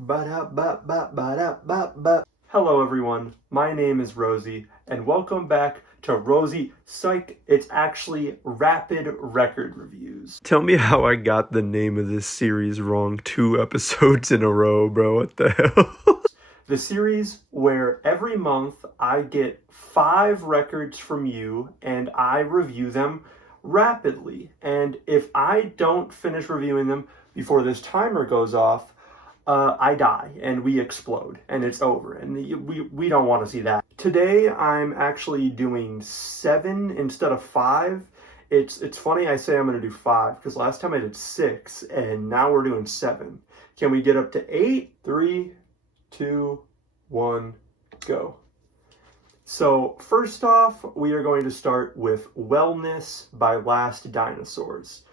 Ba-da-ba-ba-ba-da-ba-ba. Hello everyone, my name is Rosie, and welcome back to Rosie Psych. It's actually Rapid Record Reviews. Tell me how I got the name of this series wrong 2 episodes in a row, bro. What the hell? The series where every month I get 5 records from you and I review them rapidly. And if I don't finish reviewing them before this timer goes off, I die and we explode and it's over, and we don't want to see that. Today I'm actually doing 7 instead of 5. It's funny I say I'm going to do 5 because last time I did 6 and now we're doing 7. Can we get up to 8? 3, 2, 1, go. So first off, we are going to start with Wellness by Last Dinosaurs.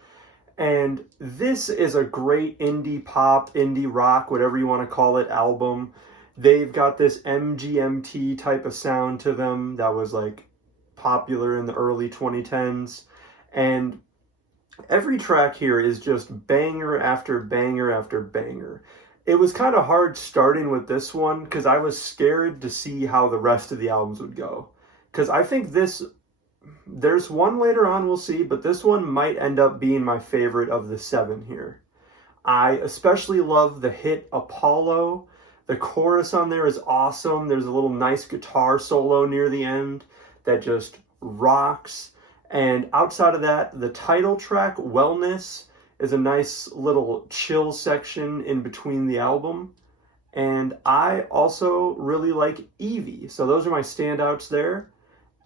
And this is a great indie pop, indie rock, whatever you want to call it, album. They've got this MGMT type of sound to them that was like popular in the early 2010s. And every track here is just banger after banger after banger. It was kind of hard starting with this one because I was scared to see how the rest of the albums would go. Because I think there's one later on we'll see, but this one might end up being my favorite of the 7 here. I especially love the hit Apollo. The chorus on there is awesome. There's a little nice guitar solo near the end that just rocks. And outside of that, the title track, Wellness, is a nice little chill section in between the album. And I also really like Evie. So those are my standouts there.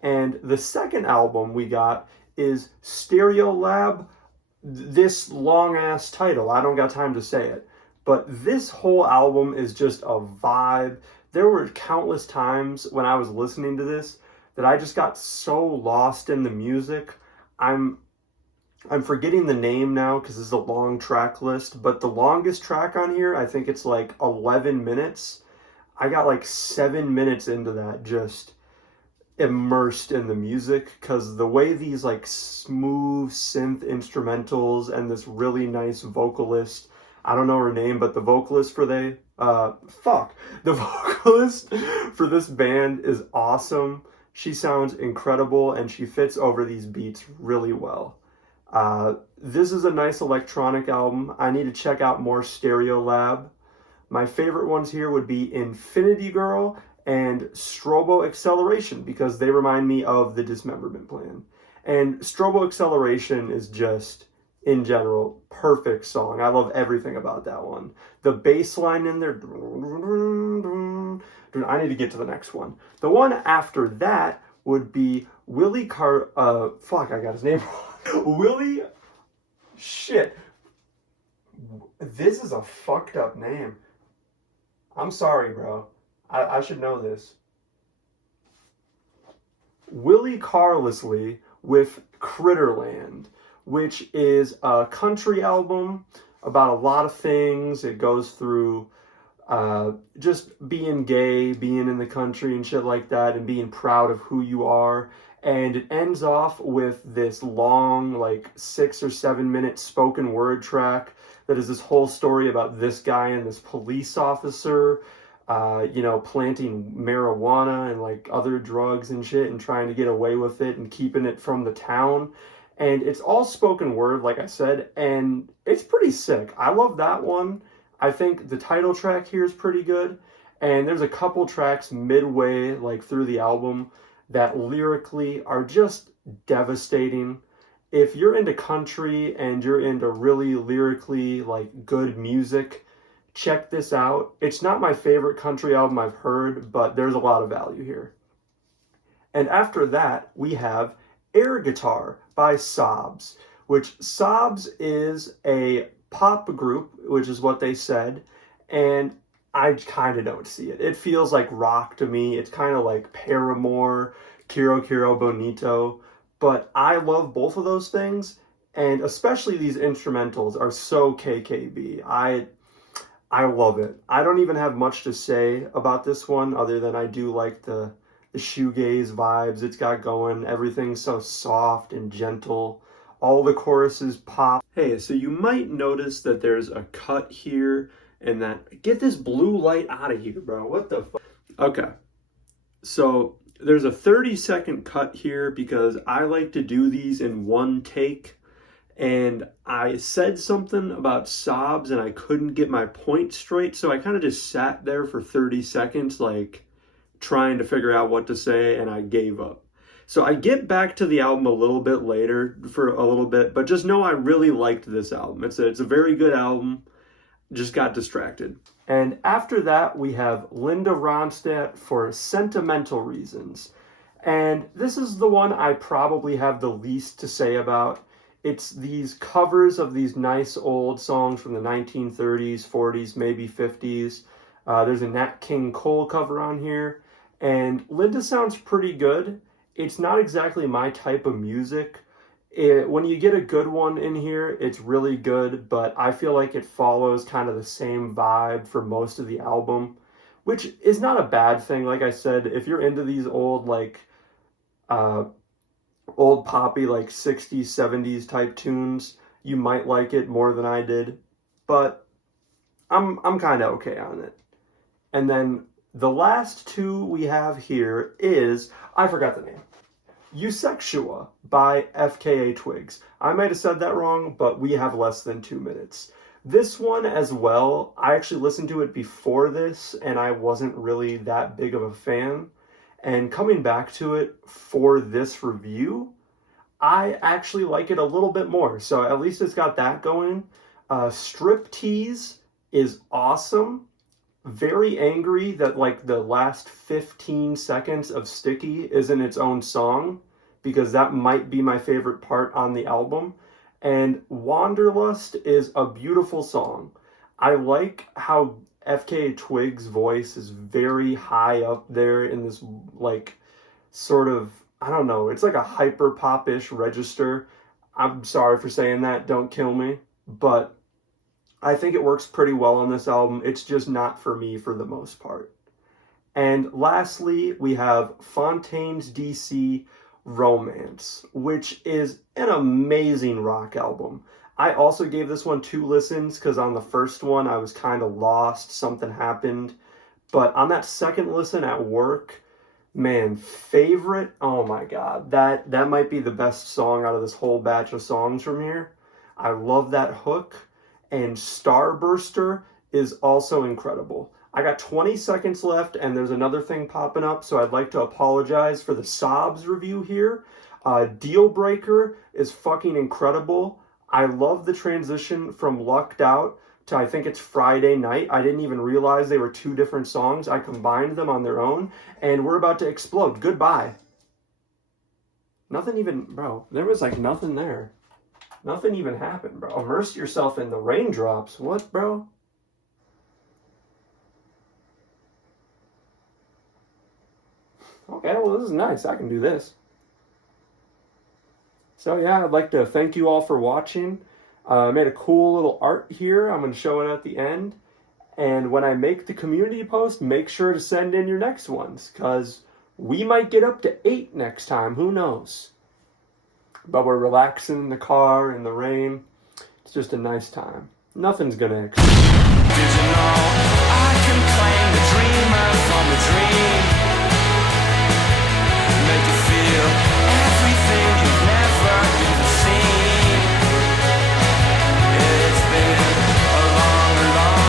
And the second album we got is Stereolab. This long-ass title, I don't got time to say it. But this whole album is just a vibe. There were countless times when I was listening to this that I just got so lost in the music. I'm forgetting the name now because this is a long track list, but the longest track on here, I think it's like 11 minutes. I got like 7 minutes into that just immersed in the music because the way these like smooth synth instrumentals and this really nice vocalist, I don't know her name, but the vocalist for the vocalist for this band is awesome. She sounds incredible and she fits over these beats really well. This is a nice electronic album. I need to check out more Stereolab. My favorite ones here would be Infinity Girl and Strobo Acceleration because they remind me of the Dismemberment Plan. And Strobo Acceleration is just, in general, perfect song. I love everything about that one. The bass line in there, I need to get to the next one. The one after that would be I got his name wrong. Willi, shit. This is a fucked up name. I'm sorry, bro. I should know this. Willi Carlisle with Critterland, which is a country album about a lot of things. It goes through just being gay, being in the country and shit like that, and being proud of who you are. And it ends off with this long, like 6 or 7 minute spoken word track that is this whole story about this guy and this police officer, planting marijuana and like other drugs and shit and trying to get away with it and keeping it from the town. And it's all spoken word, like I said, and it's pretty sick. I love that one. I think the title track here is pretty good. And there's a couple tracks midway, like through the album, that lyrically are just devastating. If you're into country and you're into really lyrically like good music, check this out. It's not my favorite country album I've heard, but there's a lot of value here. And after that, we have Air Guitar by Sobs, which Sobs is a pop group, which is what they said, and I kind of don't see it. It feels like rock to me. It's kind of like Paramore, Kiro Kiro Bonito, but I love both of those things, and especially these instrumentals are so KKB. I love it. I don't even have much to say about this one other than I do like the shoegaze vibes it's got going. Everything's so soft and gentle. All the choruses pop. Hey, so you might notice that there's a cut here And that, get this blue light out of here, bro. What the fuck? Okay. So there's a 30-second cut here because I like to do these in one take. And I said something about Sobs and I couldn't get my point straight. So I kind of just sat there for 30 seconds, like trying to figure out what to say, and I gave up. So I get back to the album a little bit later for a little bit, but just know I really liked this album. It's a very good album. Just got distracted. And after that, we have Linda Ronstadt for Sentimental Reasons. And this is the one I probably have the least to say about. It's these covers of these nice old songs from the 1930s, 40s, maybe 50s. There's a Nat King Cole cover on here. And Linda sounds pretty good. It's not exactly my type of music. When you get a good one in here, it's really good, but I feel like it follows kind of the same vibe for most of the album, which is not a bad thing. Like I said, if you're into these old, like, old poppy, like 60s, 70s type tunes, you might like it more than I did, but I'm kind of okay on it. And then the last two we have here is, I forgot the name, EUSEXUA by FKA Twigs. I might have said that wrong, but we have less than 2 minutes. This one as well, I actually listened to it before this, and I wasn't really that big of a fan. And coming back to it for this review, I actually like it a little bit more. So at least it's got that going. Striptease is awesome. Very angry that like the last 15 seconds of Sticky is in its own song, because that might be my favorite part on the album. And Wanderlust is a beautiful song. I like how FKA Twigs' voice is very high up there in this, like, sort of, I don't know, it's like a hyper pop-ish register. I'm sorry for saying that, don't kill me, but I think it works pretty well on this album. It's just not for me for the most part. And lastly, we have Fontaines D.C. Romance, which is an amazing rock album. I also gave this one 2 listens because on the first one I was kind of lost, something happened. But on that second listen at work, man, favorite, oh my god, that might be the best song out of this whole batch of songs from here. I love that hook, and Starburster is also incredible. I got 20 seconds left, and there's another thing popping up, so I'd like to apologize for the Sobs review here. Deal Breaker is fucking incredible. I love the transition from Lucked Out to, I think it's Friday Night. I didn't even realize they were 2 different songs. I combined them on their own, and we're about to explode. Goodbye. Nothing even, bro, there was like nothing there. Nothing even happened, bro. Immerse yourself in the raindrops. What, bro? Okay, well, this is nice. I can do this. So yeah, I'd like to thank you all for watching. I made a cool little art here. I'm going to show it at the end. And when I make the community post, make sure to send in your next ones, because we might get up to 8 next time. Who knows? But we're relaxing in the car in the rain. It's just a nice time. Nothing's going to